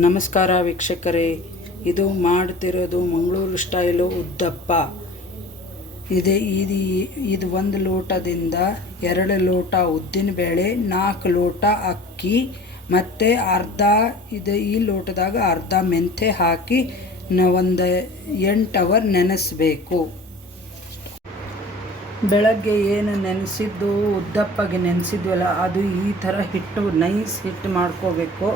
ನಮಸ್ಕಾರ ವೀಕ್ಷಕರೇ, ಇದು ಮಾಡ್ತಿರೋದು ಮಂಗಳೂರು ಸ್ಟೈಲು ಉದ್ದಪ್ಪ. ಇದು 1 ಲೋಟದಿಂದ 2 ಲೋಟ ಉದ್ದಿನಬೇಳೆ, 4 ಲೋಟ ಅಕ್ಕಿ ಮತ್ತು ಈ ಲೋಟದಾಗ ಅರ್ಧ ಮೆಂತೆ ಹಾಕಿ ಒಂದು 8 ಅವರ್ ನೆನೆಸಬೇಕು. ಬೆಳಗ್ಗೆ ಏನು ನೆನೆಸಿದ್ದು ಉದ್ದಪ್ಪಗೆ ನೆನೆಸಿದ್ವಲ್ಲ, ಅದು ಈ ಥರ ಹಿಟ್ಟು ನೈಸ್ ಹಿಟ್ಟು ಮಾಡ್ಕೋಬೇಕು.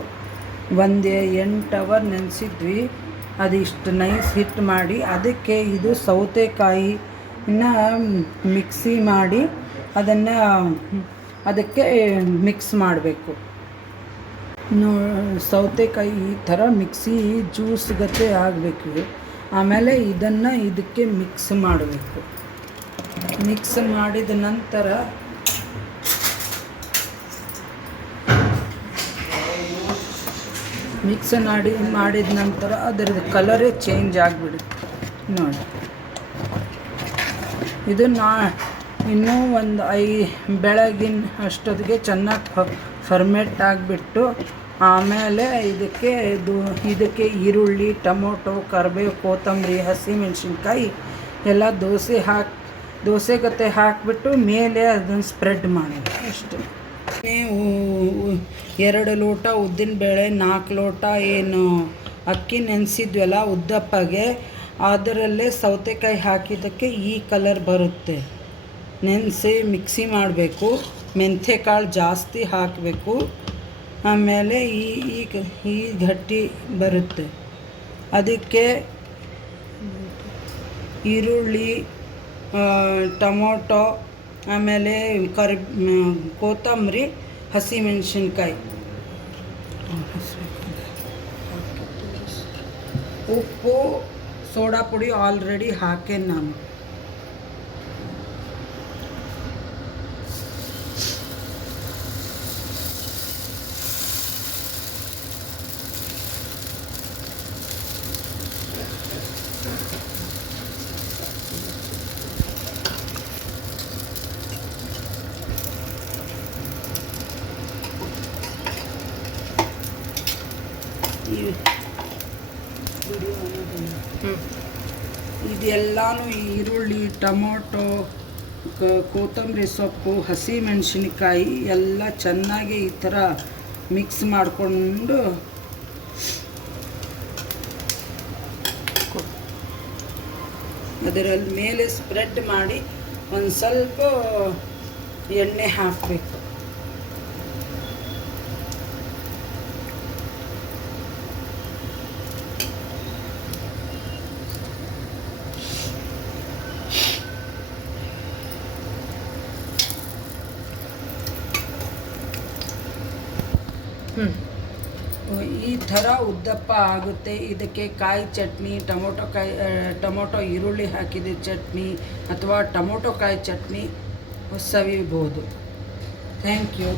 ಒಂದು 8 ಅವರ್ ನೆನೆಸಿದ್ವಿ, ಅದಿಷ್ಟು ನೈಸ್ ಹಿಟ್ಟು ಮಾಡಿ ಅದಕ್ಕೆ ಇದು ಸೌತೆಕಾಯಿನ ಮಿಕ್ಸಿ ಮಾಡಿ ಅದಕ್ಕೆ ಮಿಕ್ಸ್ ಮಾಡಬೇಕು. ಸೌತೆಕಾಯಿ ಈ ಥರ ಮಿಕ್ಸಿ ಜ್ಯೂಸ್ ಗತೆ ಆಗಬೇಕು. ಆಮೇಲೆ ಇದಕ್ಕೆ ಮಿಕ್ಸ್ ಮಾಡಬೇಕು. ಮಿಕ್ಸ್ ಮಾಡಿದ ನಂತರ ಮಾಡಿದ ನಂತರ ಅದರದ್ದು ಕಲರೇ ಚೇಂಜ್ ಆಗಿಬಿಡುತ್ತೆ ನೋಡಿ. ಇದು ಇನ್ನೂ ಒಂದು ಬೆಳಗಿನ ಅಷ್ಟೊತ್ತಿಗೆ ಚೆನ್ನಾಗಿ ಫರ್ಮೆಂಟ್ ಆಗಿಬಿಟ್ಟು, ಆಮೇಲೆ ಇದಕ್ಕೆ ಈರುಳ್ಳಿ, ಟೊಮೊಟೊ, ಕರಿಬೇವು, ಕೊತ್ತಂಬರಿ, ಹಸಿಮೆಣಸಿನ್ಕಾಯಿ ಎಲ್ಲ ದೋಸೆ ಗತೆ ಹಾಕಿಬಿಟ್ಟು ಮೇಲೆ ಅದನ್ನು ಸ್ಪ್ರೆಡ್ ಮಾಡಿ ಅಷ್ಟೇ. 2 ಲೋಟ ಉದ್ದಿನಬೇಳೆ, 4 ಲೋಟ ಏನು ಅಕ್ಕಿ ನೆನೆಸಿದ್ವಲ್ಲ ಉದ್ದಪ್ಪಗೆ, ಅದರಲ್ಲೇ ಸೌತೆಕಾಯಿ ಹಾಕಿದ್ದಕ್ಕೆ ಈ ಕಲರ್ ಬರುತ್ತೆ. ನೆನೆಸಿ ಮಿಕ್ಸಿ ಮಾಡಬೇಕು. ಮೆಂತ್ಯಕಾಳು ಜಾಸ್ತಿ ಹಾಕಬೇಕು. ಆಮೇಲೆ ಈ ಗಟ್ಟಿ ಬರುತ್ತೆ. ಅದಕ್ಕೆ ಈರುಳ್ಳಿ, ಟೊಮೊಟೊ, ಆಮೇಲೆ ಕೊತ್ತಂಬರಿ, ಹಸಿಮೆಣಸಿನ್ಕಾಯಿ, ಉಪ್ಪು, ಸೋಡಾ ಪುಡಿ ಆಲ್ರೆಡಿ ಹಾಕೇನು ನಾನು. ಇದೆಲ್ಲನೂ ಈರುಳ್ಳಿ, ಟೊಮೊಟೊ, ಕೊತ್ತಂಬರಿ ಸೊಪ್ಪು, ಹಸಿಮೆಣಸಿನ್ಕಾಯಿ ಎಲ್ಲ ಚೆನ್ನಾಗಿ ಈ ಥರ ಮಿಕ್ಸ್ ಮಾಡಿಕೊಂಡು ಅದರಲ್ಲಿ ಮೇಲೆ ಸ್ಪ್ರೆಡ್ ಮಾಡಿ ಒಂದು ಸ್ವಲ್ಪ ಎಣ್ಣೆ ಹಾಕಬೇಕು. ಈ ಥರ ಉದ್ದಪ್ಪ ಆಗುತ್ತೆ. ಇದಕ್ಕೆ ಕಾಯಿ ಚಟ್ನಿ, ಟೊಮೊಟೊ ಈರುಳ್ಳಿ ಹಾಕಿದ ಚಟ್ನಿ ಅಥವಾ ಟೊಮೊಟೊ ಕಾಯಿ ಚಟ್ನಿ ಸವಿಬೋದು. Thank you.